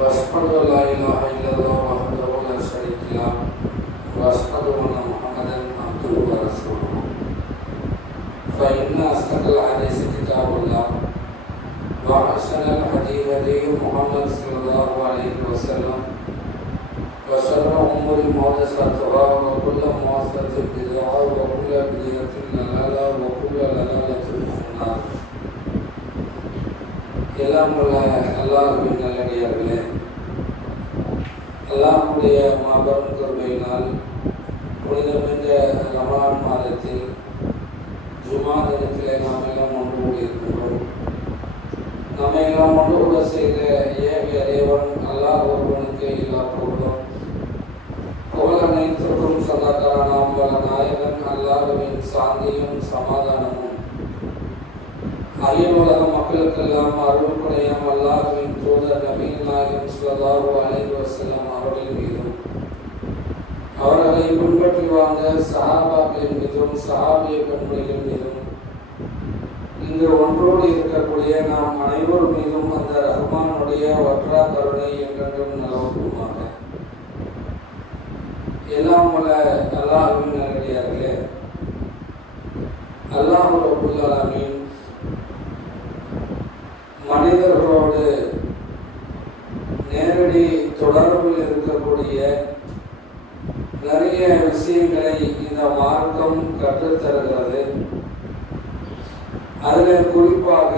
وأشهد أن لا إله إلا الله وحده لا شريك له وأشهد أن محمدا عبده ورسوله فإن أصدق الحديث كتاب الله وأحسن الهدي هدي محمد صلى الله عليه وسلم وشر الأمور محدثاتها وكل محدثة بدعة وكل بدعة ضلالة وكل ضلالة في النار. எல்லாம் உள்ள அல்லாஹ்வின் நல்லடியார்களே, அல்லாஹ்வுடைய மாபெரும் கிருபையினால் புனிதமிக்க ரமலான் மாதத்தில் ஜுமா தினத்திலே நாம் எல்லாம் ஒன்று கூடியிருக்கின்றோம். நம்மை எல்லாம் ஒன்று கூட செய்த ஏக இறைவன் அல்லாஹ் ஒருவனுக்கு எல்லா புகழும் புகழ் அனைத்திற்கும் சொந்தக்காரன் வல்ல நாயகன் அல்லாஹ்வின் சாந்தியும் சமாதானமும் அகில உலக மக்களுக்கெல்லாம் அருள் புரியும் அல்லாஹ்வின் தூதர் நபிகள் நாயகம் ஸல்லல்லாஹு அலைஹி வஸல்லம் அவர்கள் மீதும் அவர்களை பின்பற்றி வாழ்ந்த சஹாபாக்களின் மீதும் சஹாபிய பெண்மணிகள் மீதும் இங்கு ஒன்றோடு இருக்கக்கூடிய நாம் அனைவர் மீதும் அந்த ரஹ்மானுடைய வற்றா கருணை என்றென்றும் நிலவட்டுமாக. எல்லாம் வல்ல அல்லாஹ்வின் நல்லடியார்களே, அல்லாஹ் ரப்பல் ஆலமீன் மனிதர்களோடு நேரடி தொடர்பில் இருக்கக்கூடிய நிறைய விஷயங்களை இந்த மார்க்கம் கற்றுத்தருகிறது. அதில் குறிப்பாக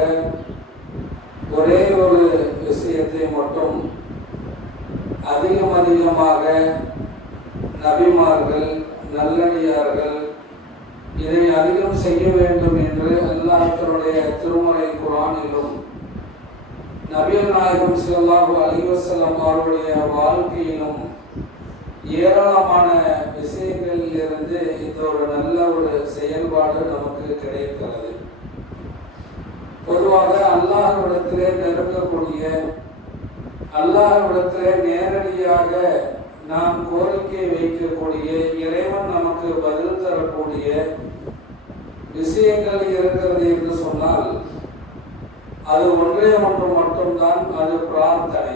ஒரே ஒரு விஷயத்தை மட்டும் அதிகமாக நபிமார்கள் நல்லடியார்கள் இதை அதிகம் செய்ய வேண்டும் என்று அல்லாஹ்வுடைய திருமறை குர்ஆனிலும் நபிகள் நாயகம் ஸல்லல்லாஹு அலைஹி வஸல்லம் அவருடைய வாழ்க்கையிலும் ஏராளமான விஷயங்களில் இருந்து இந்த ஒரு நல்ல ஒரு செயல்பாடு நமக்கு கிடைக்கிறது. பொதுவாக அல்லாஹ்விடத்திலே நெருங்கக்கூடிய, அல்லாஹ்விடத்திலே நேரடியாக நாம் கோரிக்கை வைக்கக்கூடிய, இறைவன் நமக்கு பதில் தரக்கூடிய விஷயங்கள் இருக்கிறது என்று சொன்னால் அது ஒன்றே ஒன்று மட்டும்தான், அது பிரார்த்தனை.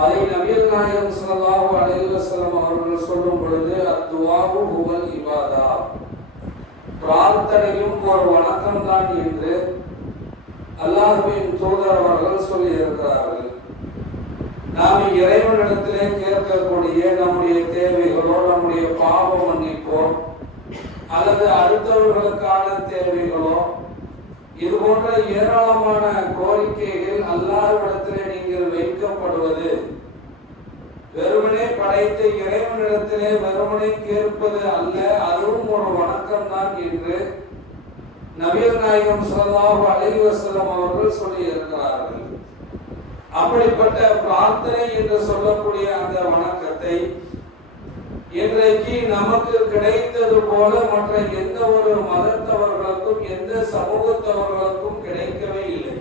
அதை நபிகள் நாயகம் ஸல்லல்லாஹு அலைஹி வஸல்லம் அவர்கள் சொல்லும் பொழுது அத்துவாஹு ஹுவல் இபாதா, பிரார்த்தனையும் ஒரு வணக்கம் தான் என்று அல்லாஹ்வின் தூதர் அவர்கள் சொல்லி இருக்கிறார்கள். நாம் இறைவனிடத்திலே கேட்கக்கூடிய நம்முடைய தேவைகளோ, நம்முடைய பாவ மன்னிப்போ அல்லது அடுத்தவர்களுக்கான தேவைகளோ, இது போன்ற ஏராளமான கோரிக்கைகள் அல்லாஹ்விடத்திலே நீங்கள் வைக்கப்படுவது வெறுமனே படைத்த இறைவனிடத்திலே வெறுமனே கேட்பது அல்ல, அதுவும் ஒரு வணக்கம் தான் என்று நபிகள் நாயகம் ஸல்லல்லாஹு அலைஹி வஸல்லம் அவர்கள் சொல்லி இருக்கிறார்கள். அப்படிப்பட்ட பிரார்த்தனை என்று சொல்லக்கூடிய அந்த வணக்கத்தை இன்றைக்கு நமக்கு கிடைத்தது போல மற்ற எந்த ஒரு மதத்தவர்களுக்கும் எந்த சமூகத்தவர்களுக்கும் கிடைக்கவே இல்லை.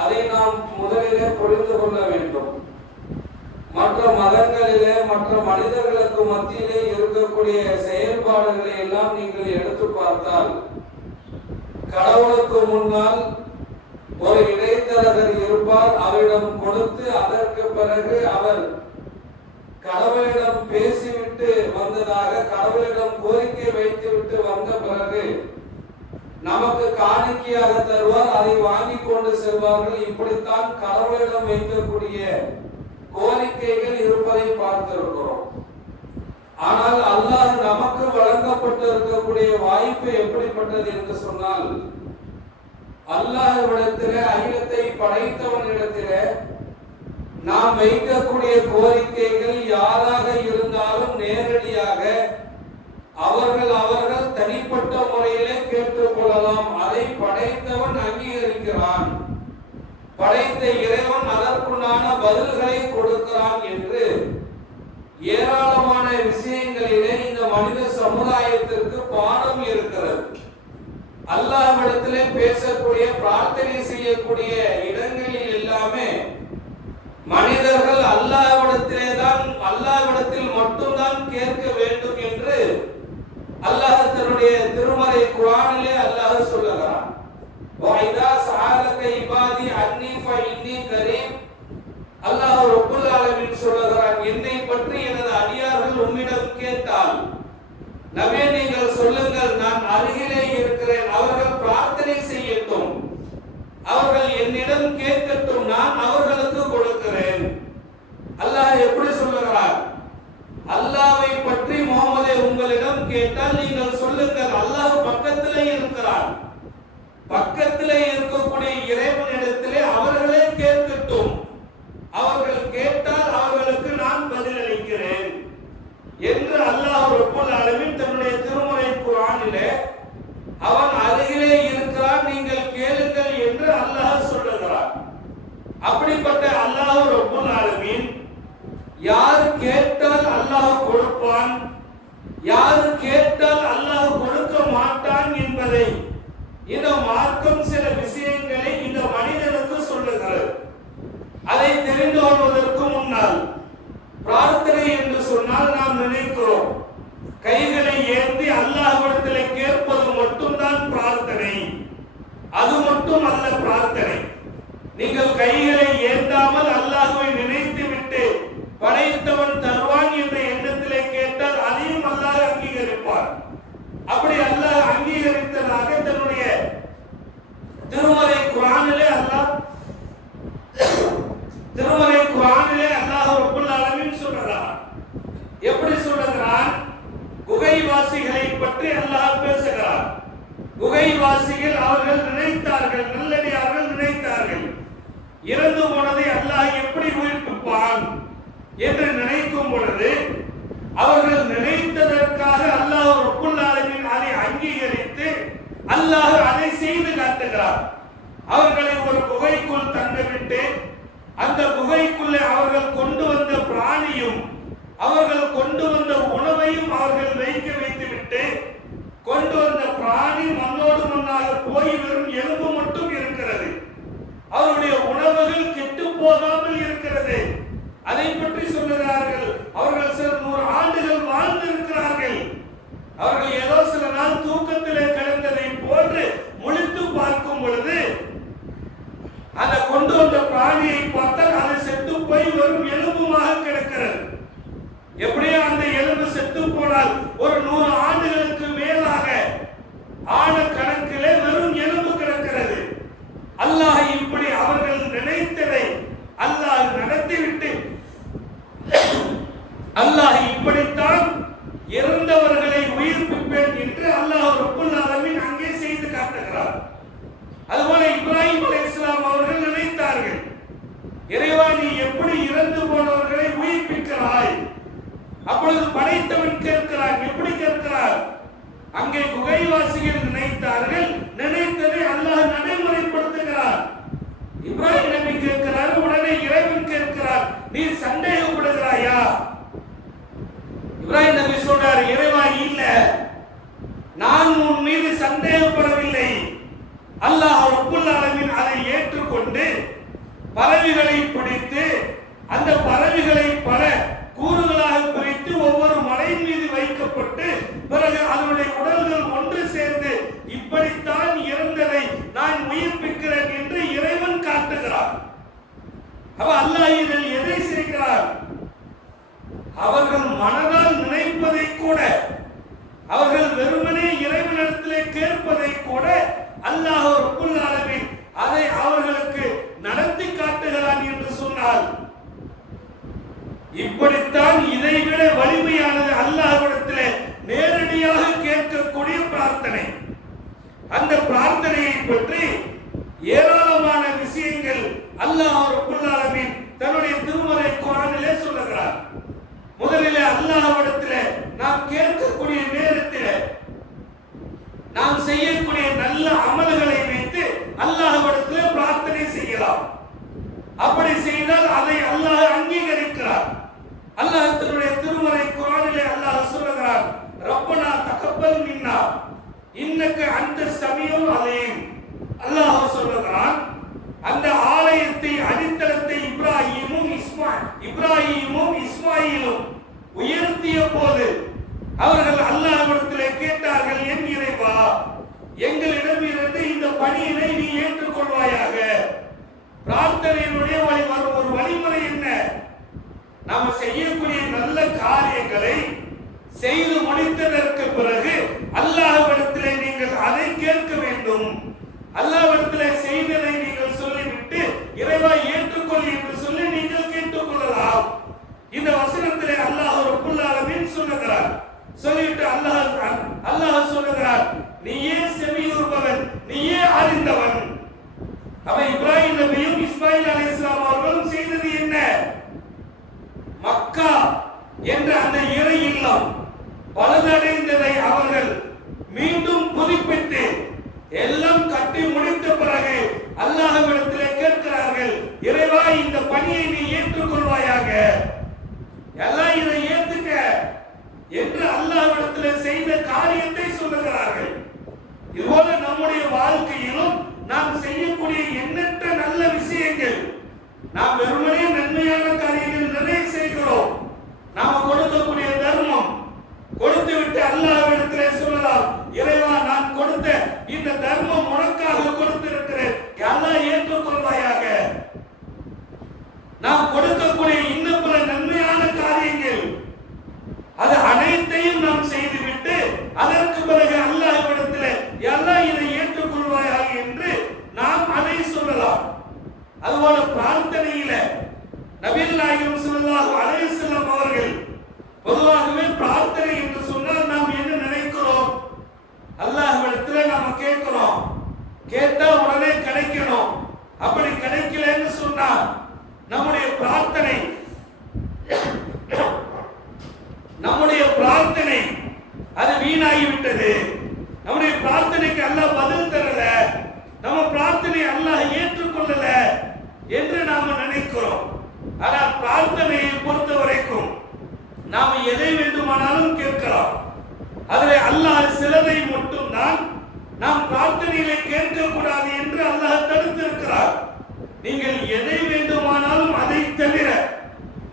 அதை நாம் முதலிலே புரிந்து கொள்ள வேண்டும். மற்ற மதங்களிலே மற்ற மனிதர்களுக்கு மத்தியிலே இருக்கக்கூடிய செயல்பாடுகளை எல்லாம் நீங்கள் எடுத்து பார்த்தால் கடவுளுக்கு முன்னால் ஒரு இடைத்தரகர் இருப்பார். அவரிடம் கொடுத்து அதற்கு பிறகு அவர் கடவுளிடம் பேசிவிட்டு வந்ததாக, கடவுளிடம் கோரிக்கை வைத்துவிட்டு வந்த பிறகு நமக்கு காணிக்கையாக தருவார். அதை வாங்கி கொண்டு செல்வார்கள். இப்படித்தான் கடவுளிடம் வைக்கக்கூடிய கோரிக்கைகள் இருப்பதை பார்த்திருக்கிறோம். ஆனால் அல்லாஹ் நமக்கு வழங்கப்பட்டு இருக்கக்கூடிய வாய்ப்பு எப்படிப்பட்டது என்று சொன்னால், அல்லாஹ்விடத்திலே, அகிலத்தை படைத்தவனிடத்திலே நாம் வைக்கக்கூடிய கோரிக்கைகள் யாராக இருந்தாலும் நேரடியாக அவர்கள் தனிப்பட்ட முறையிலே கேட்டுக்கொள்ளலாம். அதை படைத்தவன் அங்கீகரிக்கிறான், படைத்த இறைவன் அதற்குண்டான பதில்களை கொடுக்கிறான் என்று ஏராளமான விஷயங்களிலே இந்த மனித சமுதாயத்திற்கு பாடம் இருக்கிறது. அல்லாஹ்விடத்திலே பேசக்கூடிய, பிரார்த்தனை செய்யக்கூடிய இடங்களில் எல்லாமே மனிதர்கள் அல்லாஹ்விடத்தில் மட்டும்தான் கேட்க வேண்டும் என்று அல்லாஹ் தன்னுடைய திருமறை குர்ஆனிலே அல்லாஹ் சொல்லுகிறான். وَإِذَا سَأَلَكَ عِبَادِي عَنِّي فَإِنِّي قَرِيبٌ அல்லாஹ் ரப்பல் ஆலமீன் சொல்லுகிறான், என்னை பற்றி எனது அடியார்கள் உம்மிடம் கேட்டால் நபியே நீங்கள் சொல்லுங்கள், நான் அருகிலே இருக்கிறேன், அவர்கள் பிரார்த்தனை செய்யட்டும், அவர்கள் என்னிடம் கேட்கட்டும், நான் அவர்களுக்கு கொடுக்கிறேன். அல்லாஹ் எப்படி சொல்லுகிறார்? அல்லாஹ்வை பற்றி முஹம்மதே உங்களிடம் கேட்டால் நீங்கள் சொல்லுங்கள், அல்லாஹ் பக்கத்திலே இருக்கிறான், பக்கத்திலே இருக்கக்கூடிய இறைவனிடத்திலே அவர்களே கேட்கட்டும், அவர்கள் கேட்டால் அவர்களுக்கு நான் பதிலளிக்கிறேன் என்று அல்லாஹ் ரப்பல் ஆலமீன் தன்னுடைய திருமறை குர்ஆனிலே அவன் அருகிலே இருக்கிறான், நீங்கள் கேளுங்கள் என்று அல்லாஹ் சொல்லுகிறார். அப்படிப்பட்ட அல்லாஹ் ரப்பல் ஆலமீன் யார் கேட்டால் அல்லாஹ் கொடுப்பான், யார் கேட்டால் அல்லாஹ் கொடுக்க மாட்டான் என்பதை இந்த மார்க்கம் சில விஷயங்களை இந்த மனிதனுக்கு சொல்லுகிறது. அதை தெரிந்து கொள்வதற்கு முன்னால் பிரார்த்தனை என்று சொன்னால் நாம் நினைக்கிறோம் கைகளை ஏந்தி அல்லாஹ்விடத்தில் கேட்பது மட்டும்தான் பிரார்த்தனை. அது மட்டும் அல்ல பிரார்த்தனை. நீங்கள் கைகளை ஏந்தாமல் அல்லாஹ்வை நினைத்து விட்டு படைத்தவன் தருவான் என்ற எண்ணத்திலே கேட்டால் அதையும் அல்லாஹ் அங்கீகரிப்பார். அப்படி அல்லாஹ் அங்கீகரித்ததாக தன்னுடைய திருமறை குர்ஆனிலே அல்லாஹ் ரப்பல் ஆலமீன் சொல்றார். எப்படி சொல்றார்? குகைவாசிகளை பற்றி அல்லாஹ் பேசுகிறார். குகைவாசிகள் அவர்கள் நினைத்தார்கள், நல்லடியார்கள் நினைத்தார்கள், இறந்து போனதை அல்லாஹ் எப்படி உயிர்ப்பிப்பான் என்று நினைக்கும் பொழுது அவர்கள் நினைத்ததற்காக அல்லாஹ் ரப்பல் ஆலமீன் அதை அங்கீகரித்து அல்லாஹ் அதை செய்து காட்டுகிறார். அவர்களை ஒரு குகைக்குள் தங்கவிட்டு அந்த குகைக்குள்ளே அவர்கள் கொண்டு வந்த பிராணியும் அவர்கள் கொண்டு வந்த உணவையும் அவர்கள் வைத்துவிட்டு கொண்டு வந்த பிராணி மண்ணோடு மண்ணாக போய் வெறும் எலும்பு மட்டும் இருக்கிறது. அவருடைய உணவுகள் கெட்டு போகாமல் இருக்கிறது. அதை பற்றி சொல்லுகிறார்கள், அவர்கள் சில 100 ஆண்டுகள் வாழ்ந்திருக்கிறார்கள். அவர்கள் ஏதோ சில நாள் தூக்கத்திலே கிடந்ததை போன்று முழித்து பார்க்கும் பொழுது அந்த கொண்டு வந்த பிராணியை பார்த்தால் அது செத்து போய் வெறும் எலும்புமாக கிடக்கிறது. எப்படியோ அந்த எலும்பு செத்து போனால் ஒரு 100 ஆண்டுகளுக்கு மேலாக ஆன கணக்கிலே வெறும் எலும்பு கிடக்கிறது. அல்லாஹ் இப்படி அவர்கள் நினைத்ததை அல்லாஹ் நடத்திவிட்டு அல்லாஹ் இப்படித்தான் இறந்தவர்களை உயிர்ப்பிப்பேன் என்று அல்லாஹ் ரப்பல் ஆலமீன் அங்கே செய்து காட்டுகிறார். அதுபோல இப்ராஹிம் அலைஹிஸ்ஸலாம் அவர்கள் நினைத்தார்கள், இறைவா நீ எப்படி இறந்து போனவர்களை உயிர்ப்பிக்கிறாய்? அப்பொழுது படைத்தவன் கேட்கிறான். எப்படி கேட்கிறார்? அங்கே குகைவாசிகள் நினைத்தார்கள், நினைத்ததை அல்லாஹ் நடைமுறைப்படுத்துகிறார். இப்ராஹிம் நபி கேட்கிறார், உடனே இறைவன் கேட்கிறார், நீ சந்தேகப்படுகிறாயா? இப்ராஹிம் நபி சொல்றார், இறைவா இல்ல, நான் உன் மீது சந்தேகப்படவில்லை. அல்லாஹ் ரப்பல் ஆலமீன் அதை ஏற்றுக்கொண்டு பறவைகளை பிடித்து அந்த பறவைகளை பல கூறுகளாக பிரித்து ஒவ்வொரு மலை மீது வைக்கப்பட்டு பிறகு அதனுடைய உடல்கள் ஒன்று சேர்ந்து இப்படித்தான் இறந்ததை நான் உயிர்ப்பிக்கிறேன் என்று இறைவன் காட்டுகிறார். அப்ப அல்லாஹ் இதில் எதை செய்கிறார்? அவர்கள் மனதால் நினைப்பதை கூட, அவர்கள் வெறுமனே இறைவனிடத்திலே கேட்பதை கூட அல்லாஹ் ரப்பல் ஆலமீன் அதை அவர்களுக்கு நடத்தி காட்டுகிறான் என்று சொன்னால், இப்படித்தான் இதைவிட வலிமையானது அல்லாஹ்விடத்திலே நேரடியாக கேட்கக்கூடிய பிரார்த்தனை. அந்த பிரார்த்தனையை பற்றி ஏராளமான விஷயங்கள் அல்லாஹ் ரப்பல் ஆலமீன் தன்னுடைய திருமறை குர்ஆனிலே சொல்லுகிறார். முதலிலே அல்லாஹ்விடத்திலே நாம் கேட்கக்கூடிய நேரத்திலே நாம் செய்யக்கூடிய நல்ல அமல்களை வைத்து அல்லாஹ்விடத்திலே பிரார்த்தனை செய்யலாம். அப்படி செய்தால் அதை அல்லாஹ் அங்கீகரிக்கிறார். அல்லாஹ் தன்னுடைய திருமறை குர்ஆனிலே அல்லாஹ் சொல்லுகிறார், ரப்பனா தகப்பல் மின்னா இன்னக அன்த ஸமீஉல் அலீம். அல்லாஹ் சொல்லுகிறான், அந்த ஆலயத்தை அடித்தளத்தை இப்ராஹீமும் இஸ்மாயிலும் உயர்த்திய போது அவர்கள் அல்லாஹ்விடத்திலே கேட்டார்கள், என் இறைவா எங்களிடம் இருந்து இந்த பணியினை நீ ஏற்றுக்கொள்வாயாக. பிரார்த்தனையினுடைய ஒரு வழிமுறை என்ன? நாம செய்யக்கூடிய நல்ல காரியங்களை செய்து முடித்ததற்கு பிறகு அல்லாஹ்விடத்திலே நீங்கள் அதை கேட்க வேண்டும். அல்லாஹ்விடத்திலே செய்ததை நீங்கள் சொல்லிவிட்டு இறைவா ஏற்றுக்கொள் என்று சொல்லி நீங்கள் கேட்டுக்கொள்ளலாம். இந்த வசனத்திலே அல்லாஹ் ரப்பல் ஆலமீன் சொல்லுகிறார். சொல்லிட்டு அல்லாஹ் சொல்லுகிறார், நீயே செவியுறுபவன், நீயே அறிந்தவன். அப்ப இப்ராஹிம் நபியும் இஸ்மாயில் அலைஹிஸ்ஸலாம் அவர்களும் செய்தது என்ன? மக்கா என்ற அந்த இறை இல்லம் பழுதடைந்ததை அவர்கள் மீண்டும் புதுப்பித்து எல்லாம் கட்டி முடித்த பிறகு அல்லாஹ்விடத்திலே கேட்கிறார்கள், இறைவா இந்த பணியை நீ ஏற்றுக்கொள்வாயாக, எல்லாம் இதை ஏத்துக்க என்று அல்லாஹ்விடத்திலே செய்த காரியத்தை சொல்லுகிறார்கள். இதுபோல நம்முடைய வாழ்க்கையிலும் நாம் செய்யக்கூடிய எண்ணற்ற நல்ல விஷயங்கள், நாம் வெறுமனே நன்மையான காரியங்கள் நிறைய செய்கிறோம். நாம் கொடுக்கக்கூடிய தர்மம் கொடுத்து விட்டு அல்லாஹ்விடத்திலே சொல்லலாம், இறைவா நான் கொடுத்த இந்த தர்மம் உனக்காக கொடுத்திருக்கிறேன், அல்லாஹ் ஏற்றுக்கொள்வாயாக. நாம் கொடுக்கக்கூடிய இன்னும் பல நன்மையான காரியங்கள், அது அனைத்தையும் நாம் செய்துவிட்டு அதற்கு பிறகு அல்லாஹ்விடத்திலே அல்லாஹ் இதை ஏற்றுக்கொள்வாயாக என்று நாம் அதை சொல்லலாம். அதுபோல பிரார்த்தனையில நபிகள் நாயகம் ஸல்லல்லாஹு அலைஹி வஸல்லம் அவர்கள் பொதுவாகவே பிரார்த்தனை என்று சொன்னால் நாம் என்ன நினைக்கிறோம்? அல்லாஹ்விடத்திலே நாம கேட்கிறோம், கேட்டா உடனே கிடைக்கணும். அப்படி கிடைக்கலன்னு சொன்னா நம்முடைய பிரார்த்தனை அது வீணாகிவிட்டது. நம்முடைய பிரார்த்தனைக்கு அல்லாஹ் பதில் தரல, நம்ம பிரார்த்தனை அல்லாஹ் ஏற்றுக்கொள்ளல என்று நாம நினைக்கிறோம். ஆனால் பிரார்த்தனையை பொறுத்த வரைக்கும் நாம் எதை வேண்டுமானாலும் கேட்கலாம். அதில் அல்லாஹ் சிலதை மட்டும்தான் நாம் பிரார்த்தனையிலே கேட்க கூடாது என்று அல்லாஹ் தடுத்திருக்கிறார். நீங்கள் எதை வேண்டுமானாலும் அதை தவிர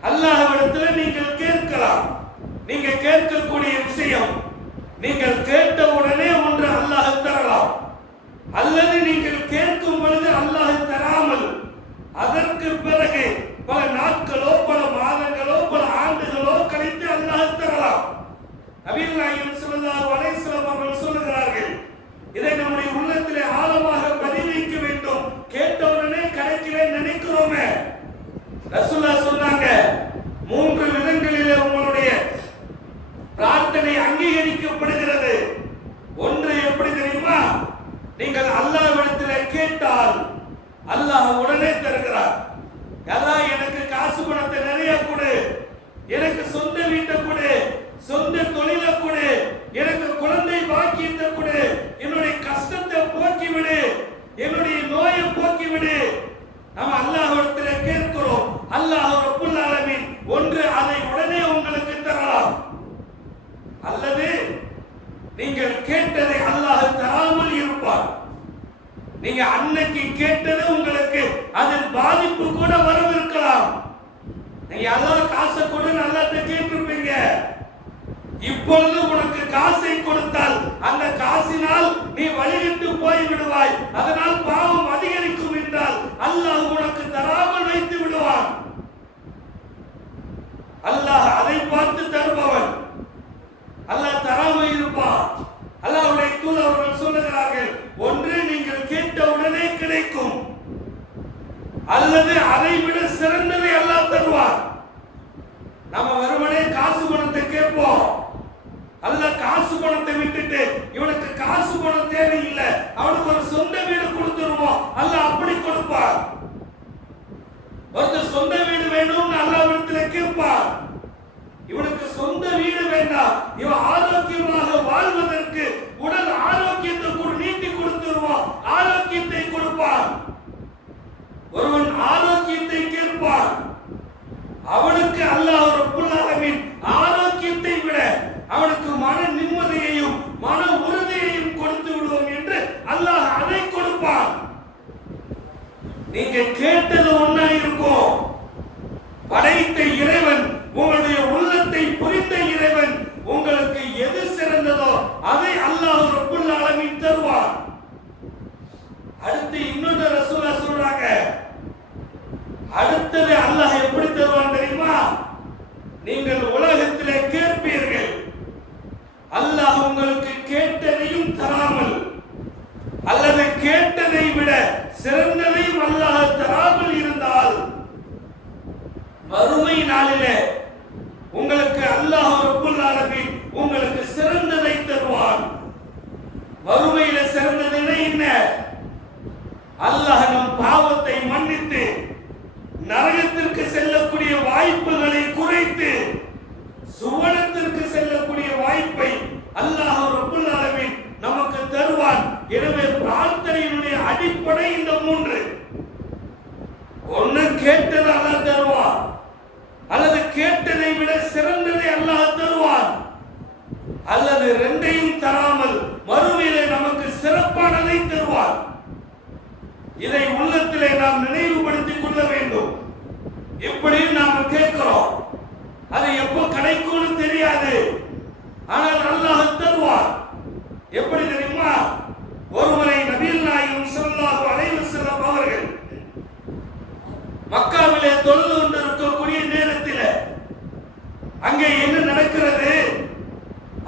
அல்லாஹ்விடத்தில் நீங்கள் கேட்கலாம். நீங்க கேட்கக்கூடிய விஷயம், நீங்கள் கேட்ட உடனே ஒன்று அல்லாஹ் தரலாம், அல்லது நீங்கள் கேட்கும் பொழுது அல்லாஹ் தராமல் அதற்கு பிறகு பல நாட்களோ பல மாதங்களோ பல ஆண்டுகளோ கழித்து அல்லாஹ் தரலாம். நபிகள் நாயகம் ஸல்லல்லாஹு அலைஹி வஸல்லம் அவர்கள் சொல்லுகிறார்கள், இதை நம்முடைய உள்ளத்திலே ஆழமாக பதிவைக்க வேண்டும். கேட்ட உடனே கிடைக்கல நினைக்கிறோமே, ரசூலுல்லாஹ் சொன்னாங்க, 3 விதங்களிலே உங்களுடைய பிரார்த்தனை அங்கீகரிக்கப்படுகிறது. ஒன்று எப்படி தெரியுமா? நீங்கள் அல்லாஹ்விடத்திலே கேட்டால் அல்லாஹ் உடனே தருகிறார். அல்லாஹ் எனக்கு காசு பணத்தை நிறைய கொடு, எனக்கு சொந்த வீட்டை கொடு, சொந்த தொழிலை கொடு, எனக்கு குழந்தை பாக்கியத்தை கொடு, என்னுடைய கஷ்டத்தை போக்கி விடு, என்னுடைய நோயை போக்கி விடு. நாம் அல்லாஹ்விடத்திலே கேட்கிறோம். அல்லாஹ் ரப்பல் ஆலமீன் ஒன்று அதை உடனே உங்களுக்கு தரலாம், அல்லது நீங்கள் கேட்டதை அல்லாஹ் தராமல் இருப்பார். நீங்க அன்னைக்கு கேட்டது உங்களுக்கு அதில் பாதிப்பு கூட வரவிருக்கலாம். நீங்க அல்லாஹ் காசை கொடு அல்லாஹ்ட்ட கேட்டிருப்பீங்க. இப்பொழுது உனக்கு காசை கொடுத்தால் அந்த காசினால் நீ வழிவிட்டு போய் விடுவாய், அதனால் பாவம் அதிகரிக்கும் என்றால் அல்லாஹ் உனக்கு தராமல் வைத்து விடுவான். அல்லாஹ் அதை பார்த்து தருபவன், அல்லாஹ் தராமல் இருப்பான். அல்லாஹ்வுடைய தூதர்கள் சொல்லுகிறார்கள், ஒன்று நீங்கள் கேட்ட உடனே கிடைக்கும், அல்லது அதை விட சிறந்ததை அல்லாஹ் தருவார். நாம வெறுமனே காசு பணத்தை கேட்போம். அல்லாஹ் காசு பணத்தை விட்டுட்டு இவனுக்கு காசு பணம் தேவையில்லை, அவனுக்கு ஒரு சொந்த வீடு கொடுத்துருவோம், அல்லாஹ் அப்படி கொடுப்பார். ஒருத்தர் சொந்த வீடு வேணும்னு அல்லாஹ்விடத்தில் கேட்பார். இவனுக்கு சொந்த வீடு வேண்டாம், இவன் ஆரோக்கியமாக வாழ்வதற்கு உடல் ஆரோக்கியத்தை நீட்டி கொடுத்துருவோம், ஆரோக்கியத்தை கொடுப்பான். ஒருவன் ஆரோக்கியத்தை கேட்பான், அவனுக்கு அல்லாஹ் ரப்பல் ஆலமீன் ஆரோக்கியத்தை விட அவனுக்கு மன நிம்மதியையும் மன உறுதியையும் கொடுத்து விடுவோம் என்று அல்லாஹ் அதை கொடுப்பான். நீங்க கேட்டது ஒண்ணா இருக்கும். படைத்த இறைவன், உங்களுடைய உள்ளத்தை புரிந்த இறைவன் உங்களுக்கு எது சிறந்ததோ அதை அல்லாஹ் ரப்பல் ஆலமீன் தருவார். அடுத்து இன்னொரு ரசூலா சொல்றாங்க, அடுத்தது அல்லாஹ் எப்படி தருவான் தெரியுமா? நீங்கள் உலகத்திலே கேட்பீர்கள். அல்லாஹ் உங்களுக்கு கேட்டதையும் தராமல் அல்லது கேட்டதை விட சிறந்ததையும் அல்லாஹ் தராமல் இருந்தால் மறுமை நாளிலே உங்களுக்கு அல்லாஹ் ரப்புல் ஆலமீன் உங்களுக்கு சிறந்ததை தருவான். மறுமையில சிறந்தது என்ன? அல்லாஹ் நம் பாவத்தை மன்னித்து நரகத்திற்கு செல்லக்கூடிய வாய்ப்புகளை குறைத்து சுவனத்திற்கு செல்லக்கூடிய வாய்ப்பை அல்லாஹ் ரப்புல் ஆலமீன் நமக்கு தருவான். எனவே பிரார்த்தனையினுடைய அடிப்படை இந்த மூன்று. ஒன்று கேட்டது அல்லாஹ் தருவான், அல்லது கேட்டதை விட சிறந்ததை அல்லாஹ் தருவான், அல்லது ரெண்டையும் தராமல் மறுமையிலே நமக்கு சிறப்பானதை தருவான். இதை உள்ளத்திலே நாம் நினைவுபடுத்திக் கொள்ள வேண்டும். இப்படி நாம் கேட்கிறோம், அது எப்போ கிடைக்கும்னு தெரியாது, ஆனால் அல்லாஹ் தருவான். எப்படி தெரியுமா? ஒருமுறை நபிகள் நாயகம் ஸல்லல்லாஹு அலைஹி வஸல்லம் அவர்கள் மக்காவிலே தொழுது கொண்டிருக்கக்கூடிய நேரத்தில் அங்கே என்ன நடக்கிறது?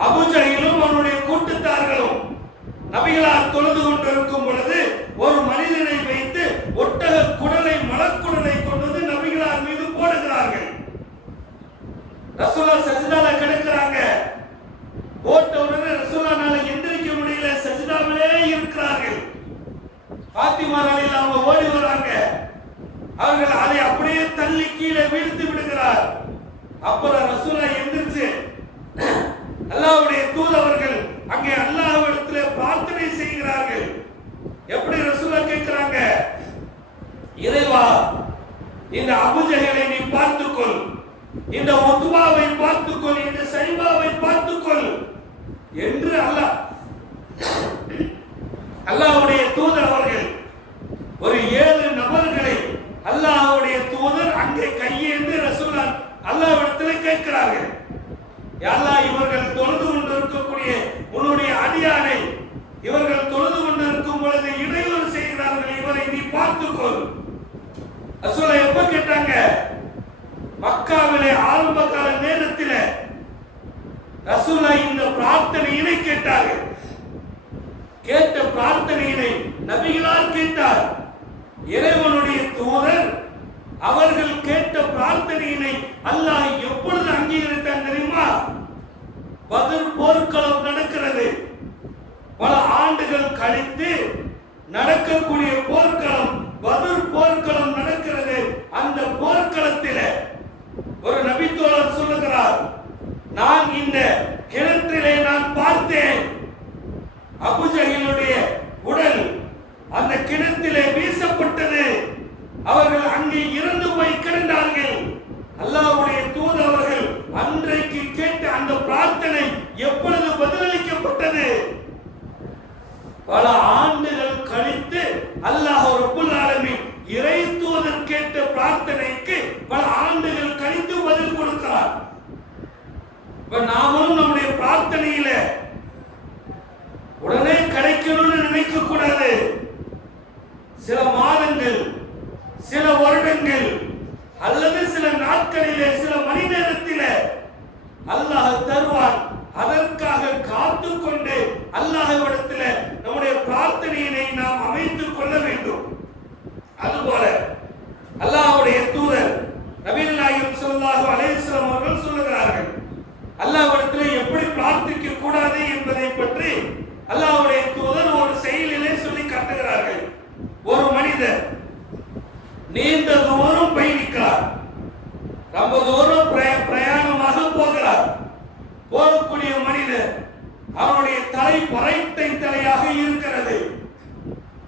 அபூ ஜஹலும் அவனுடைய கூட்டத்தார்களும் நபிகளார் தொழுது கொண்டிருக்கும் பொழுது ஒரு மனிதனை வைத்து ஒட்டக குடலை மலக்குடலை கொண்டு நபிகளார் மீது போடுகிறார்கள். ரசூலுல்லாஹ் சஜ்தால கிடக்குறாங்க. போட்ட உடனே ரசூலுல்லாஹ்னால எந்திரிக்க முடியல, சஜ்தாவிலே இருக்கிறார்கள். ஃபாத்திமா ரலியல்லாஹு அன்ஹா ஓடி வராங்க. அவர்கள் அதை அப்படியே தள்ளி கீழே வீழ்த்தி விடுகிறார். அப்புறம் ரசூலுல்லாஹ் எந்திரிச்சு அல்லாஹ்வுடைய தூதர்கள் அங்கே அல்லாஹ்விடத்தில் பிரார்த்தனை செய்கிறார்கள். எப்படி ரசூலுல்லாஹ் கேட்கிறாங்க? இறைவா, இந்த அபூ ஜஹலை நீ பார்த்துக்கொள், இந்த உத்பாவை பார்த்துக்கொள், இந்த ஷைபாவை பார்த்துக்கொள் என்று அல்லாஹ்வுடைய தூதர் அவர்கள் ஒரு 7 நபர்களை அல்லாஹ்வுடைய தூதர் அங்கே கையேந்தி ரசூலுல்லாஹ் அல்லாஹ்விடத்தில் கேட்கிறார்கள். யா அல்லாஹ், இவர்கள் தொழுது கொண்டிருக்கக்கூடிய உன்னுடைய அடியானை இவர்கள் தொழுது கொண்டிருக்கும் பொழுது இடையூறு செய்கிறார்கள், இவரை நீ பார்த்துக்கொள். ரசூலுல்லாஹ் எப்ப கேட்டாங்க? மக்காவிலே ஆரம்ப கால நேரத்தில் ரசூலுல்லாஹ் இந்த பிரார்த்தனையினை கேட்டார்கள். கேட்ட பிரார்த்தனையினை நபிகளார் கேட்டார். இறைவனுடைய தூதர் அவர்கள் கேட்ட பிரார்த்தனையினை அல்லாஹ் எப்பொழுது அங்கீகரித்தான் தெரியுமா? பத்ர் போர்க்களம் நடக்கிறது. பல ஆண்டுகள் கழித்து நடக்கக்கூடிய போர்க்களம் பத்ர் போர்க்களம் நடக்கிறது. அந்த போர்க்களத்தில் ஒரு நபித்தோழர் சொல்லுகிறார், நான் இந்த கிணற்றிலே நான் பார்த்தேன் அபூ ஜஹலுடைய உடல் அந்த கிணற்றிலே வீசப்பட்டது. அவர்கள் அங்கே இறந்து போய் கிடந்தார்கள். அல்லாஹ்வுடைய தூதர் அவர்கள் அன்றைக்கு கேட்ட அந்த பிரார்த்தனை எப்பொழுது பதிலளிக்கப்பட்டது? பல ஆண்டுகள் கழித்து அல்லாஹ் ரப்புல் ஆலமீன் இறை தூதர் கேட்ட பிரார்த்தனைக்கு பல ஆண்டுகள் கழித்து பதில் கொடுக்கிறார். இப்ப நாமும் நம்முடைய பிரார்த்தனையில உடனே கிடைக்கணும்னு நினைக்க கூடாது. சில மாதங்கள், சில வருடங்கள் அல்லது சில நாட்களிலே, சில மணி நேரத்திலே அல்லாஹ் தருவான். அதற்காக காத்து கொண்டு அல்லாஹ்விடத்தில் நம்முடைய பிரார்த்தனையினை நாம் அமைத்துக் கொள்ள வேண்டும். அதுபோல அல்லாஹ்வுடைய தூதர் நபிகள் நாயகம் ஸல்லல்லாஹு அலைஹி வஸல்லம் அவர்கள் சொல்லுகிறார்கள், அல்லாஹ்விடத்தில் எப்படி பிரார்த்திக்க கூடாது என்பதை பற்றி அல்லாஹ்வுடைய தூதர் ஒரு செயலிலே சொல்லி காட்டுகிறார்கள். ஒரு மனிதர் நீண்ட தூரம் பயணிக்கிறார், ரொம்ப தூரம் பிரயாணமாக போகிறார். போகக்கூடிய மனிதர் அவருடைய தலை பறைட்டை தலையாக இருக்கிறது,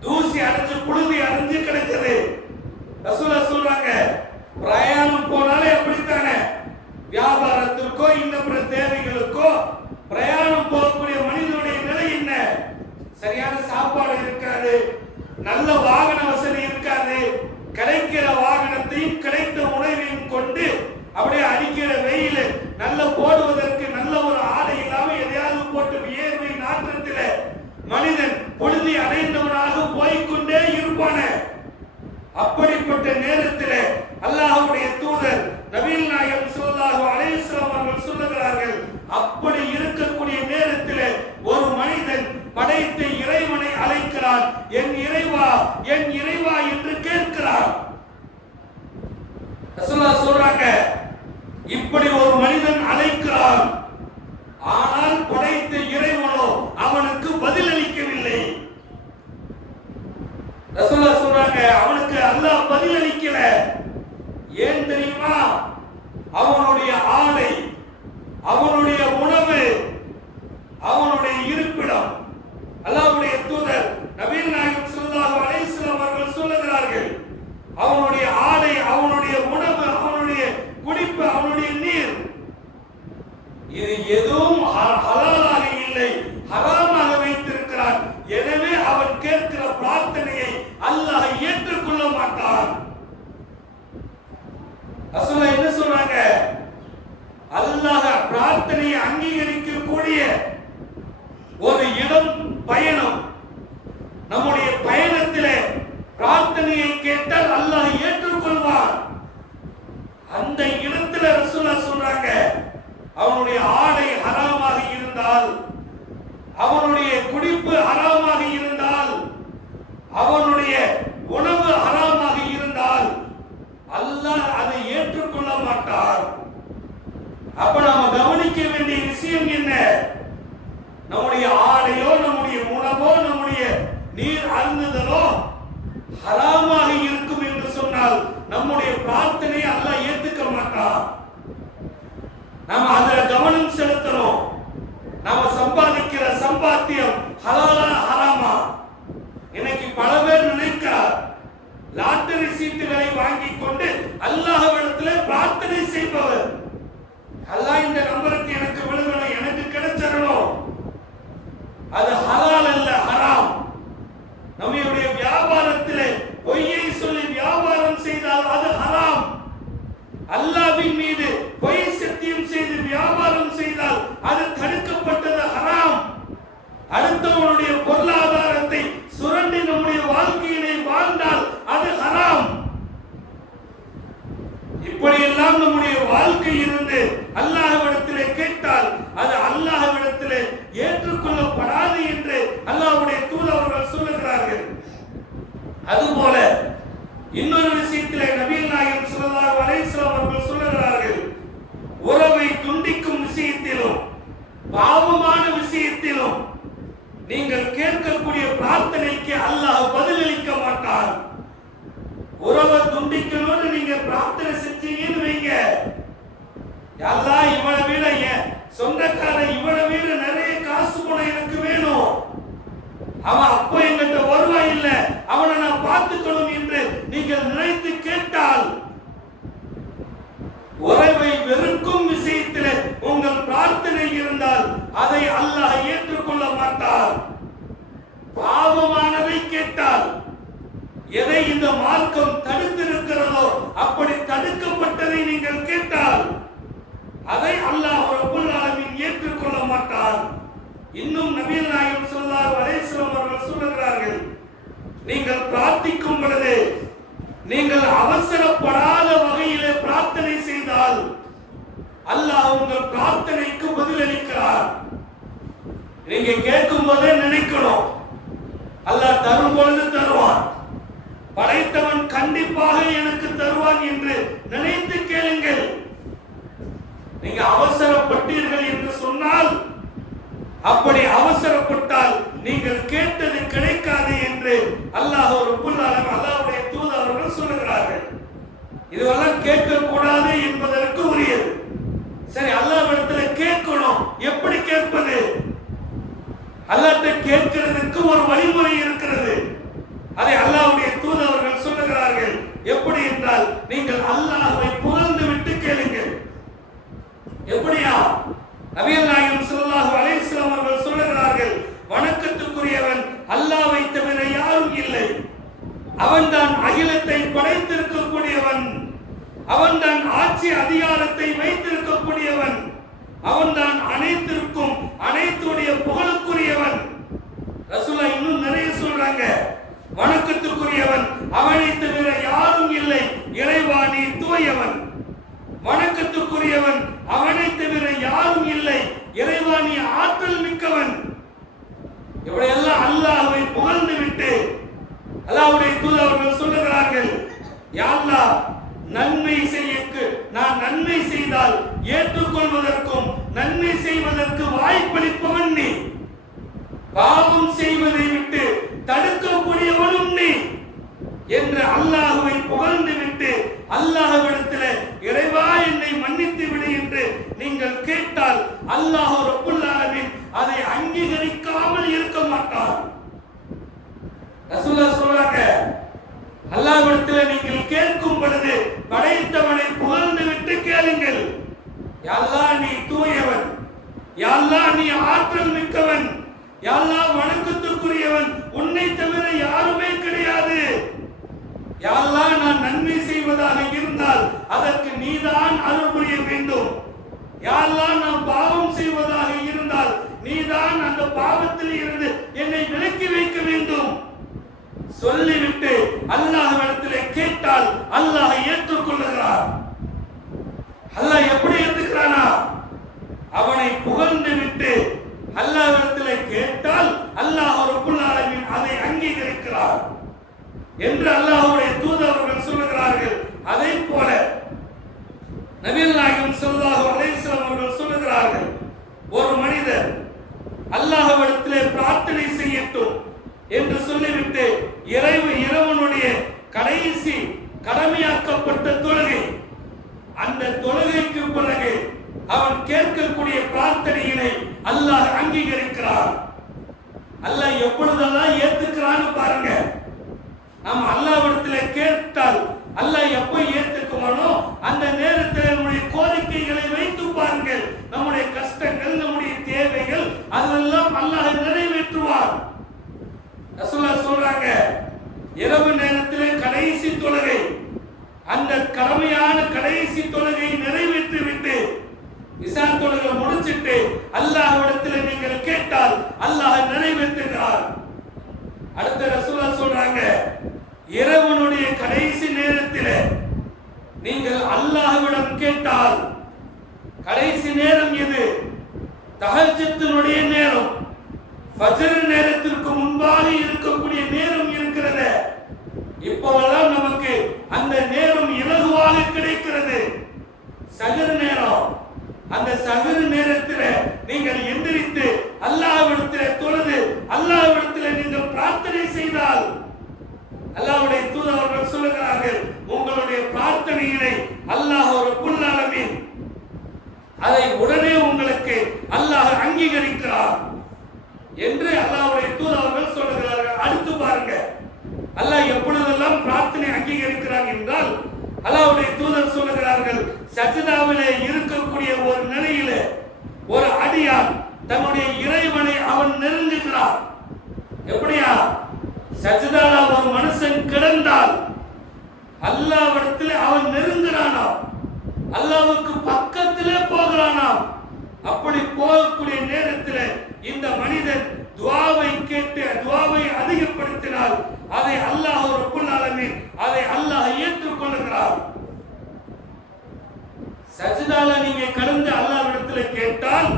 தூசி அடைஞ்சு புழுதி அடைஞ்சு கிடக்குது. ரசூலுல்லாஹ் சொல்றாங்க, பிரயாணம் போனாலே அப்படித்தானே, வியாபாரத்திற்கோ இன்னும் தேவைகளுக்கோ பிரயாணம் போகக்கூடிய மனிதனுடைய நிலை என்ன? சரியான சாப்பாடு இருக்காது, நல்ல வாகன வசதி இருக்காது, கிடைக்கிற வாகனத்தையும் கிடைத்த உணவையும் கொண்டு அப்படியே அடிக்கிற வெயில் நல்ல போடுவதற்கு நல்ல ஒரு ஆடை இல்லாம எதையாவது போட்டு வியர்வை நாற்றத்தில் மனிதன் பொழுதி அடைந்தவனாக போய்கொண்டே இருப்பான. அப்படிப்பட்ட நேரத்தில் அல்லாஹ்வுடைய தூதர் நபிகள் நாயகம் ஸல்லல்லாஹு அலைஹி சொல்றாங்க, இப்படி ஒரு மனிதன் அழைக்கிறான், ஆனால் படைத்த இறைவனோ அவனுக்கு பதில் அளிக்கவில்லை. ரசூலுல்லாஹ் சொல்றாங்க, அவனுக்கு அல்லாஹ் பதில் அளிக்கல. ஏன் தெரியுமா? அவனுடைய ஆடை, அவனுடைய உணவு, அவனுடைய இருப்பிடம். அல்லாஹ்வுடைய தூதர் நபிகள் நாயகம் ஸல்லல்லாஹு அலைஹி வஸல்லம் அவர்கள் சொல்லுகிறார்கள், அவனுடைய ஆடை, அவனுடைய உணவு, அவனுடைய குடிப்பு, அவனுடைய நீர், இது எதுவும் ஹலாலாக இல்லை, ஹராமாக வைத்திருக்கிறான். எனவே அவன் கேட்கிற பிரார்த்தனையை அல்லாஹ் ஏற்றுக்கொள்ள மாட்டான். ரசூலுல்லாஹ் என்ன சொல்றாங்க? அல்லாஹ் பிரார்த்தனையை அங்கீகரிக்கக்கூடிய ஒரு இடம் பயணம். நம்முடைய பயணத்திலே பிரார்த்தனையை கேட்டால் அல்லாஹ் ஏற்றுக்கொள்வான். அந்த இடத்துல ரசூலுல்லாஹ் சொல்றாங்க, அவனுடைய ஆடை ஹராமாக இருந்தால், அவனுடைய குடிப்பு ஹராமாக இருந்தால், அவனுடைய உணவு ஹராமாக இருந்தால் அல்லாஹ் அதை ஏற்றுக்கொள்ள மாட்டார். அப்ப நாம கவனிக்க வேண்டிய விஷயம் என்ன? நம்முடைய ஆடையோ, நம்முடைய உணவோ, நம்முடைய நீர் அருந்துதலோ ஹராமாக இருக்கும் என்று சொன்னால் நம்முடைய பிரார்த்தனை அல்லாஹ் ஏற்றுக்க மாட்டான். நாம அதுல கவனம் செலுத்தணும். நாம சம்பாதிக்கிற சம்பாத்தியம் ஹலாலா ஹராமா? இன்னைக்கு பல பேர் நினைக்கிறார், லாட்டரி சீட்டுகளை வாங்கி கொண்டு அல்லாஹ்விடத்தில் பிரார்த்தனை செய்பவர், அல்லாஹ் இந்த நம்பருக்கு எனக்கு விழுகணும், எனக்கு கிடைச்சிடணும். அது ஹலால் அல்ல, ஹராம். நம்முடைய வியாபாரத்திலே பொய்யை சொல்லி வியாபாரம் செய்தால் அது ஹராம். அல்லாஹ்வின் மீது பொய் சத்தியம் செய்து வியாபாரம் செய்தால் அது தடுக்கப்பட்டது, ஹராம். அடுத்தவனுடைய பொருளாதாரத்தை சுரண்டி நம்முடைய வாழ்க்கையிலே வாழ்ந்தால் அது ஹராம். இப்படியெல்லாம் நம்முடைய வாழ்க்கை இருந்து அல்லாஹ்விடத்திலே கேட்டால் அது அல்லாஹ்விடத்திலே ஏற்றுக்கொள்ளப்படாது என்று அல்லாஹ்வுடைய தூதர்கள் சொல்லுகிறார்கள். அதுபோல இன்னொரு விஷயத்திலே நபிகள் நாயகம் ஸல்லல்லாஹு அலைஹி வஸல்லம் அவர்கள் சொல்லுகிறார்கள், உறவை துண்டிக்கும் விஷயத்திலும் பாவமான விஷயத்திலும் நீங்கள் கேட்கக்கூடிய பிரார்த்தனைக்கு அல்லாஹ் பதிலளிக்க மாட்டான். உறவை துண்டிக்கணும்னு நீங்க பிரார்த்தனை செஞ்சீங்கன்னு வைங்க, அல்லாஹ் இவனை விட என் சொந்தக்காரன் இவனை விட நிறைய காசு பணம் எனக்கு வேணும், அவன் அப்போ என்கிட்ட வருவாய் இல்ல, அவனை நான் பார்த்துக்கணும் என்று நீங்கள் நினைத்து கேட்டால், உறவை வெறுக்கும் விஷயத்தில் உங்கள் பிரார்த்தனை இருந்தால் அதை அல்லாஹ் ஏற்றுக்கொள்ள மாட்டார். பாவமானதை கேட்டால், எதை இந்த மார்க்கம் தடுத்திருக்கிறதோ அப்படி தடுக்கப்பட்டதை நீங்கள் கேட்டால் அதை அல்லாஹ் ரப்பல் ஆலமீன் ஏற்றுக்கொள்ள மாட்டார். இன்னும் நபிகள் நாயகம் ஸல்லல்லாஹு அலைஹி வஸல்லம் அவர்கள் சொல்லுகிறார்கள், நீங்கள் பிரார்த்திக்கும் பொழுது நீங்கள் அவசரப்படாத வகையிலே பிரார்த்தனை செய்தால் அல்லாஹ் உங்கள் பிரார்த்தனைக்கு பதிலளிக்கிறார். நீங்க கேட்கும் போதே நினைக்கணும், அல்லாஹ் தரும் பொழுது தருவான், படைத்தவன் கண்டிப்பாக எனக்கு தருவான் என்று நினைத்து கேளுங்கள். நீங்க அவசரப்பட்டீர்கள் என்று சொன்னால், அப்படி அவசரப்பட்டால் நீங்கள் கேட்டது கிடைக்காது என்று அல்லாஹ் ரப்பல் ஆலமீன் அல்லாஹ்வுடைய தூதர் அவர்கள் சொல்லுகிறார்கள். இதுவெல்லாம் கேட்க கூடாது என்பதற்கு உரியது. சரி, அல்லாஹ்விடத்தில் கேட்கணும். எப்படி கேட்பது? அல்லாஹ்விட்ட கேட்கிறதுக்கு ஒரு வழிமுறை இருக்கிறது. அதை அல்லாஹ்வுடைய தூதர் அவர்கள் சொல்லுகிறார்கள். எப்படி என்றால், நீங்கள் அல்லாஹ்வை புகழ்ந்து விட்டு கேளுங்கள். எப்படியா? நபிகள் நாயகம் ஸல்லல்லாஹு அலைஹி வஸல்லம் அவர்கள் சொல்லுகிறார்கள், வணக்கத்துக்குரியவன் அல்லாஹ்வை தவிர யாரும் இல்லை, அவன்தான் அகிலத்தை படைத்திருக்கக்கூடியவன், அவன்தான் ஆட்சி அதிகாரத்தை வைத்திருக்கக்கூடியவன், அவன்தான் அனைத்திற்கும் அனைத்துடைய புகழுக்குரியவன். ரசூலுல்லாஹ் இன்னும் நிறைய சொல்றாங்க, வணக்கத்துக்குரியவன் அவனை தவிர யாரும் இல்லை, இறைவா நீ தூயவன். வணக்கத்துக்குரியவன் அவனை தவிர யாரும் இல்லை, இறைவா நீ ஆற்றல் மிக்கவன். இப்படியெல்லாம் அல்லாஹ்வை புகழ்ந்து விட்டு அல்லாஹ்வுடைய தூதர் அவர்கள் சொல்லுகிறார்கள், யா அல்லாஹ், நன்மை செய்யக்கு நான் செய்தால் ஏற்றுக்கொள்வதற்கும் நன்மை செய்வதற்கு வாய்ப்பளிப்பவன் நீ. பாவம் செய்வதை விட்டு தடுக்கக்கூடியவனும் நீ என்று அல்லாஹ்வை புகழ்ந்து விட்டு அல்லாஹ்விடத்தில் இறைவா என்னை மன்னித்து விடு என்று நீங்கள் கேட்டால் அல்லாஹ் ரப்புல் ஆலமீன் அதை அங்கீகரிக்காமல் இருக்க மாட்டார். ரசூலுல்லாஹ் சொல்றாங்க, அல்லாஹ்விடத்தில் நீங்கள் கேட்கும் பொழுது படைத்தவனை புகழ்ந்து விட்டு கேளுங்கள். யா அல்லாஹ் நீ தூயவன், யா அல்லாஹ் நீ ஆற்றல் மிக்கவன், யா அல்லாஹ் வணக்கத்துக்குரியவன், உன்னை தவிர யாருமே கிடையாது. யா அல்லாஹ் நான் நன்மை செய்வதாக இருந்தால் அதற்கு நீதான் அருள் புரிய வேண்டும். யா அல்லாஹ் நான் பாவம் செய்வதாக இருந்தால் நீதான் அந்த பாவத்தில் இருந்து என்னை விலக்கி வைக்க வேண்டும் சொல்லிவிட்டு அல்லாஹ்விடத்திலே கேட்டால் அல்லாஹ் ஏற்றுக்கொள்கிறார். அல்லாஹ் எப்படி ஏற்றுக்கிறானா? அவனை புகழ்ந்து விட்டு அல்லாஹ்விடத்திலே கேட்டால் அல்லாஹ் ரப்புல் ஆலமீன் அதை அங்கீகரிக்கிறார் என்று அல்லாஹ்வுடைய தூதர்கள் சொல்லுகிறார்கள். அதே போல நபிகள் நாயகம் ஸல்லல்லாஹு அலைஹி வஸல்லம் அவர்கள் சொல்லுகிறார்கள், ஒரு மனிதர் அல்லாஹ்விடத்திலே பிரார்த்தனை செய்யட்டும் என்று சொல்லிவிட்டு இறைவனுடைய கடைசி கடமையாக்கப்பட்ட தொழுகை, அந்த தொழுகைக்கு பிறகு அவன் கேட்கக்கூடிய பிரார்த்தனையினை அல்லாஹ் அங்கீகரிக்கிறார். அல்லாஹ் எப்பொழுதெல்லாம் ஏத்துக்கிறான்னு பாருங்க. நாம் அல்லாஹ்விடத்திலே கேட்டால் அல்லாஹ் எப்போ ஏத்துக்குவானோ அந்த நேரத்தில் நம்முடைய கோரிக்கைகளை வைத்து பாருங்கள். நம்முடைய கஷ்டங்கள், நம்முடைய தேவைகள் அதெல்லாம் அல்லாஹ் நிறைவேற்றுவார். ரசூலுல்லாஹ் சொல்றாங்க, இரவு நேரத்திலே கடைசி தொழுகை, அந்த கடமையான கடைசி தொழுகை நிறைவேற்றி விட்டு இஷா தொழுகை முடிச்சிட்டு அல்லாஹ்விடத்தில் நீங்கள் கேட்டால் அல்லாஹ் நிறைவேற்றுகிறார். அடுத்த ரசூலுல்லாஹ் சொல்றாங்க, இரவனுடைய கடைசி நேரத்தில் நீங்கள் அல்லாஹ்விடம் கேட்டால், கடைசி நேரம் எது? தஹஜ்ஜுடைய நேரம், ஃபஜ்ர் நேரத்திற்கு முன்பாக இருக்கக்கூடிய நேரம் இருக்கிறது. இப்போவெல்லாம் நமக்கு அந்த நேரம் இலகுவாக கிடைக்கிறது. சஹர் நேரம், அந்த சஹர் நேரத்தில் நீங்கள் எந்திரித்து அல்லாஹ்விடத்தில் தொழுது அல்லாஹ்விடத்தில் நீங்கள் பிரார்த்தனை செய்தால் அல்லாஹ்வுடைய தூதர்கள் சொல்லுகிறார்கள், உங்களுடைய பிரார்த்தனையினை அல்லாஹ் ரப்புல் ஆலமீன் அதை உடனே உங்களுக்கு அல்லாஹ் அங்கீகரிக்கிறார் என்று அல்லாஹ்வுடைய தூதர்கள் சொல்லுகிறார்கள். அடுத்து பாருங்க, அல்லாஹ் எப்பொழுதெல்லாம் பிரார்த்தனை அங்கீகரிக்கிறான் என்றால் அல்லாஹ்வுடைய தூதர் சொல்லுகிறார்கள், சஜ்தாவிலே இருக்கக்கூடிய ஒரு நிலையிலே ஒரு அடியான் தன்னுடைய இறைவனை அவன் நெருங்குகிறான். எப்படியா? சஜ்தால ஒரு மனுஷன் கிடந்தால் அல்லாஹ்விடத்தில் அவன் நெருங்குறானாம், அல்லாஹ்வுக்கு பக்கத்திலே போகிறானாம். அப்படி போகக்கூடிய நேரத்தில் இந்த மனிதன் துஆவை கேட்டு துஆவை அதிகப்படுத்தினால் அதை அல்லாஹ் ரப்புல் ஆலமீன் அதை அல்லாஹ் ஏற்றுக்கொள்கிறார். சஜ்தால நீங்க கடந்து அல்லாஹ்விடத்தில் கேட்டால்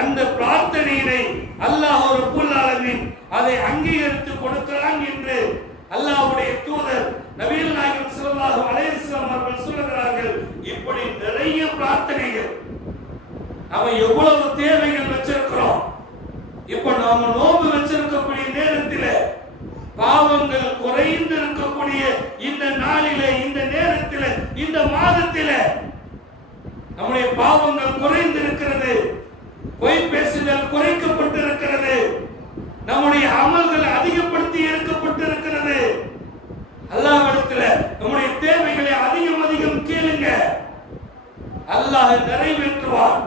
அந்த பிரார்த்தனையினை அல்லாஹ் ரப்புல் ஆலமீன் அதை அங்கீகரித்து கொடுக்கிறான் என்று அல்லாஹ்வுடைய தூதர் நபிகள் நாயகம் ஸல்லல்லாஹு அலைஹி வஸல்லம் அவர்கள் சொல்கிறார்கள். இப்படி நிறைய பிரார்த்தனைகள், நாம எவ்வளவு தேவைகள் வச்சிருக்கிறோம். இப்ப நாம நோன்பு வச்சிருக்கக்கூடிய நேரத்தில் பாவங்கள் குறைந்து இருக்கக்கூடிய இந்த நாளிலே, இந்த நேரத்தில், இந்த மாதத்தில் நம்முடைய பாவங்கள் குறைந்து இருக்கிறது, பொய் பேசுதல் குறைக்கப்பட்டிருக்கிறது, நம்முடைய அமல்கள் அதிகப்படுத்தி எடுக்கப்பட்டிருக்கிறது. அல்லாஹ்விடத்தில் நம்முடைய தேவைகளை அதிகம் அதிகம் கேளுங்க, அல்லாஹ் நிறைவேற்றுவார்.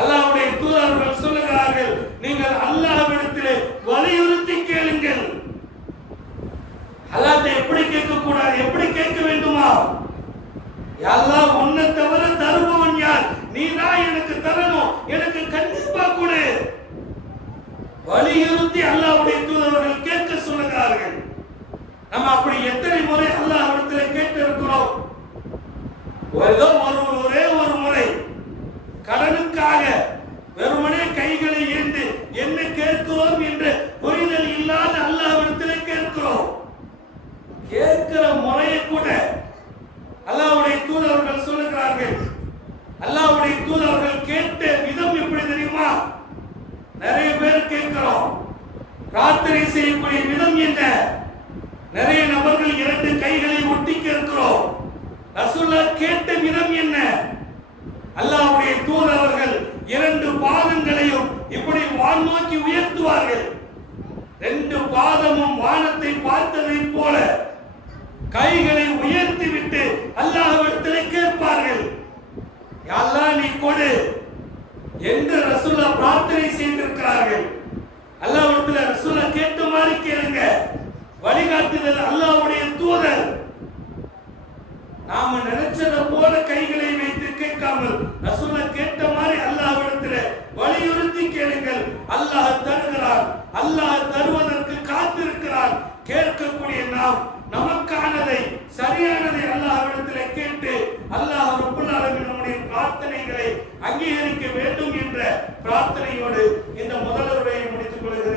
அல்லாஹ்வுடைய தூதர்கள் சொல்லுகிறார்கள், நீங்கள் அல்லாஹ்விடத்தில் வலியுறுத்தி கேளுங்கள். அல்லாஹ்வை எப்படி கேட்க கூடாது? எப்படி கேட்க வேண்டுமா? யா அல்லாஹ், உன்னை தவிர தருபவன் யார்? நீதான் எனக்கு தரணும், எனக்கு கண்டிப்பா கொடு. வலியுறுத்தி அல்லாஹ்வுடைய தூதர்கள் கேட்க சொல்லுகிறார்கள். நம்ம அப்படி எத்தனை முறை அல்லாஹ்விடத்தில் கேட்டு இருக்கிறோம்? ஒரே ஒரு முறை கடனுக்காக வெறுமனே கைகளை ஏந்தி என்ன கேட்கிறோம் என்ற புரிதல் இல்லாத அல்லாஹ்விடத்தில் கேட்கிறோம். கேட்கிற முறையை கூட அல்லாஹ்வுடைய தூதர்கள் சொல்லுகிறார்கள், அல்லாஹ்வுடைய தூதர்கள் கேட்ட விதம் எப்படி தெரியுமா? நிறைய பேர் கேட்கிறோம், பிரார்த்தனை செய்யக்கூடிய விதம் என்ன? நிறைய நபர்கள் 2 கைகளை ஒட்டிக்க இருக்கிறோம். ரசூலுல்லாஹ் கேட்ட விதம் என்ன? அல்லாஹ்வுடைய தூதர்கள் 2 பாதங்களையும் இப்படி வான் நோக்கி உயர்த்துவார்கள். 2 பாதமும் வானத்தை பார்த்ததை போல கைகளை உயர்த்தி விட்டு அல்லாஹ்விடத்தில் கேட்பார்கள், யா அல்லாஹ் நீ கொடு என்று ரசூலுல்லாஹ் பிரார்த்தனை செய்திருக்கிறார்கள். அல்லாஹ்விடத்தில் ரசூலுல்லாஹ் கேட்ட மாதிரி கேளுங்க. வழிகாட்டுதல் அல்லாஹ்வுடைய தூதர். நாம நினைச்சத போல கைகளை வைத்து கேட்காமல் ரசூலுல்லாஹ் கேட்ட மாதிரி அல்லாஹ்விடத்தில் வலியுறுத்தி கேளுங்கள். அல்லாஹ் தருகிறார், அல்லாஹ் தருவதற்கு காத்திருக்கிறார். கேட்கக்கூடிய நாம் நமக்கானதை சரியானதை அல்லாஹ்விடத்தில் கேட்டு அல்லாஹ் ரப்பல் ஆலமீன் நம்முடைய பிரார்த்தனைகளை அங்கீகரிக்க வேண்டும் என்ற பிரார்த்தனையோடு இந்த முதல் உரையை முடித்துக் கொள்கிறேன்.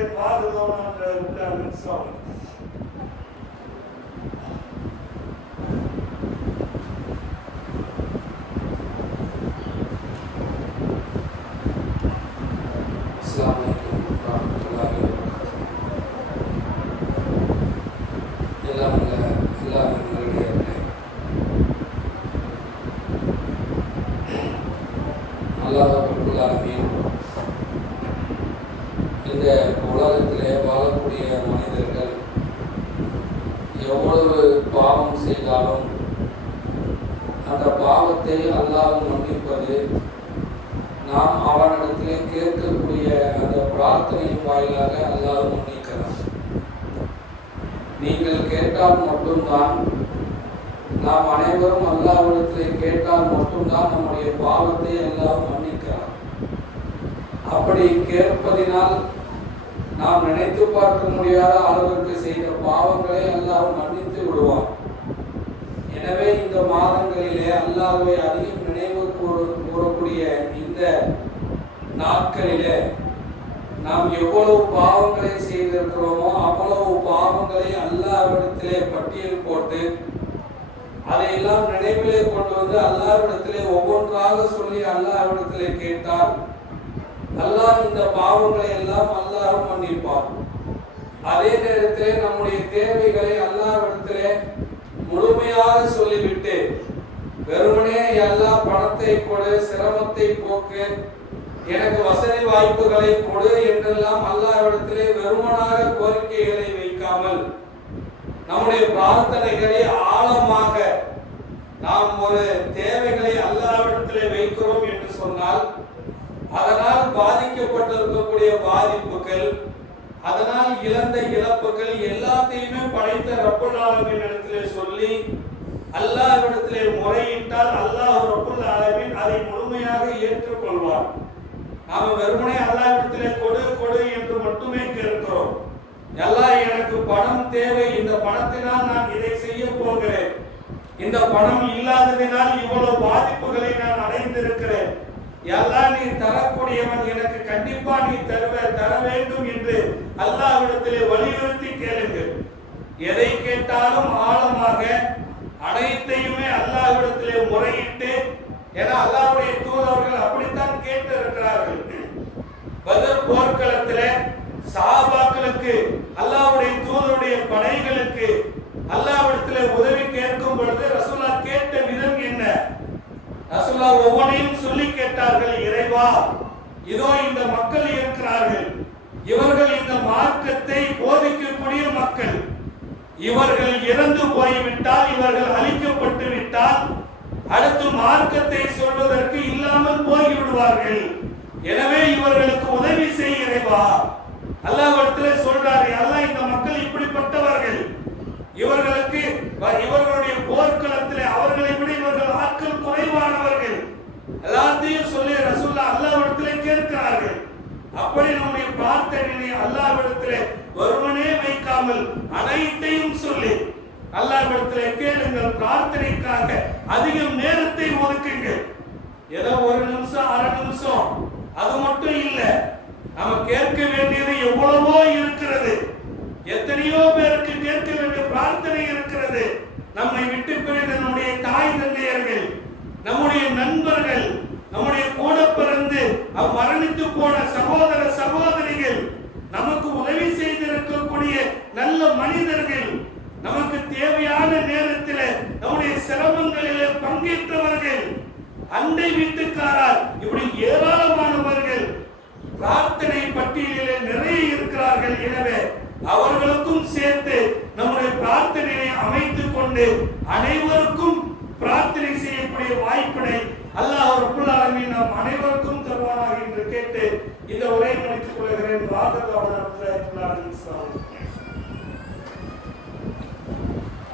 இந்த உலகத்திலே வாழக்கூடிய மனிதர்கள் எவ்வளவு பாவம் செய்தாலும் அந்த பாவத்தை அல்லாஹ் மன்னிப்பது நாம் அவனிடத்திலே கேட்கக்கூடிய அந்த பிரார்த்தனையின் வாயிலாக அல்லாஹ் மன்னிக்கிறார். நீங்கள் கேட்டால் மட்டும்தான், நாம் அனைவரும் அல்லாஹ்விடத்திலே கேட்டால் மட்டும்தான் நம்முடைய பாவத்தை அல்லாஹ் மன்னிக்கிறார். அப்படி கேட்பதினால் நாம் நினைத்து பார்க்க முடியாத அளவிற்கு செய்த பாவங்களை அல்லாஹ் மன்னித்து விடுவான். எனவே இந்த மாதங்களிலே அல்லாஹ்வை அதிகம் நினைவு கூறக்கூடிய இந்த நாட்களிலே நாம் எவ்வளவு பாவங்களை செய்திருக்கிறோமோ அவ்வளவு பாவங்களை அல்லாஹ்விடத்திலே பட்டியல் போட்டு அதையெல்லாம் நினைவிலே கொண்டு வந்து அல்லாஹ்விடத்திலே ஒவ்வொன்றாக சொல்லி அல்லாஹ்விடத்திலே கேட்டால் அல்லாஹ் இந்த பாவங்களை எல்லாம் அல்லாஹ் மன்னிப்பான். அதே நேரத்திலே நம்முடைய தேவைகளை அல்லாஹ்விடத்திலே முழுமையாக சொல்லிவிட்டு வெறுமனே அல்லாஹ் பணத்தை கொடு, சிரமத்தை போக்கு, எனக்கு வசதி வாய்ப்புகளை கொடு என்றெல்லாம் அல்லாஹ்விடத்திலே வெறுமனாக கோரிக்கைகளை வைக்காமல் நம்முடைய பிரார்த்தனைகளை ஆழமாக நாம் ஒரு தேவைகளை அல்லாஹ்விடத்திலே வைக்கிறோம் என்று சொன்னால் அதனால் பாதிக்கப்பட்டிருக்கக்கூடிய பாதிப்புகள், அதனால் இழந்த இழப்புகள் எல்லாத்தையுமே படைத்த ரப்பல் ஆலமீன் இடத்திலே சொல்லி அல்லாஹ்விடத்திலே முறையிட்டால் அல்லாஹ் ரப்பல் ஆலமீன் அதை முழுமையாக ஏற்றுக்கொள்வார். நாம வெறுமனே அல்லாஹ்விடத்திலே கொடு கொடு என்று மட்டுமே கேட்கிறோம். அல்லாஹ் எனக்கு பணம் தேவை, இந்த பணத்தினால் நான் இதை செய்ய போகிறேன், இந்த பணம் இல்லாததினால் இவ்வளவு பாதிப்புகளை நான் அடைந்திருக்கிறேன், அல்லாஹ் நீ தரக்கூடியவன், எனக்கு கண்டிப்பா நீ தர வேண்டும் என்று அல்லாஹ்விடத்திலே வலியுறுத்தி கேளுங்கள். எதை கேட்டாலும் ஆழமாக அனைத்தையுமே அல்லாஹ்விடத்திலே முறையிட்டு, ஏன்னா அல்லாஹ்வுடைய தூதர்கள் அப்படித்தான் கேட்டு இருக்கிறார்கள். பத்ர் போர்க்களத்திலே சஹாபாக்களுக்கு அல்லாஹ்வுடைய தூதருடைய படைகளுக்கு அல்லாஹ்விடத்திலே உதவி கேட்கும் பொழுது ரசூலுல்லாஹ் கேட்ட விதம் என்ன? ரசூலுல்லாஹ் ஒவ்வொன்றையும் சொல்லி கேட்டார்கள், இறைவா இதோ இந்த மக்கள் இருக்கிறார்கள், இவர்கள் இந்த மார்க்கத்தை போதிக்கக்கூடிய மக்கள், இவர்கள் இறந்து போய்விட்டால், இவர்கள் அழிக்கப்பட்டு விட்டால் அடுத்து மார்க்கத்தை சொல்வதற்கு இல்லாமல் போய்விடுவார்கள். எனவே இவர்களுக்கு உதவி செய் இறைவா. அல்லாஹ்விடத்திலே சொல்றாரு, அல்லாஹ் இந்த மக்கள் இப்படிப்பட்டவர்கள், இவர்களுக்கு இவர்களுடைய போர்க்களத்திலே அவர்களை விட இவர்கள் ஆட்கள் குறைவானவர்கள், எல்லாத்தையும் சொல்லி ரசூலுல்லாஹ் அல்லாஹ்விடத்திலே கேட்கிறார்கள். அப்படி நம்முடைய பிரார்த்தனையை அல்லாஹ்விடத்திலே ஒருவனே வைக்காமல் அனைத்தையும் சொல்லி அல்லாஹ்விடத்திலே கேளுங்கள். பிரார்த்தனைக்காக அதிகம் நேரத்தை ஒதுக்குங்கள். ஏதோ ஒரு நிமிஷம் அரை நிமிஷம் அது மட்டும் இல்ல, நம்ம கேட்க வேண்டியது எவ்வளவோ இருக்கிறது. எத்தனையோ பேருக்கு கேட்க வேண்டிய பிரார்த்தனை இருக்கிறது. நம்மை விட்டு பிரிந்த நம்முடைய தாய் தந்தையர்கள், நம்முடைய நண்பர்கள், அண்டை வீட்டுக்காரர், இப்படி ஏராளமானவர்கள் பிரார்த்தனை பட்டியலிலே நிறைய இருக்கிறார்கள். எனவே அவர்களுக்கும் சேர்த்து நம்முடைய பிரார்த்தனையை அமைத்துக் கொண்டு அனைவருக்கும் பிரார்த்தனை செய்யக்கூடிய வாய்ப்பினை அல்லாஹ் ரப்பல் ஆலமீன் நம் அனைவருக்கும் தருவானாக என்று கேட்டு இந்த உரையை முடித்துக் கொள்கிறேன்.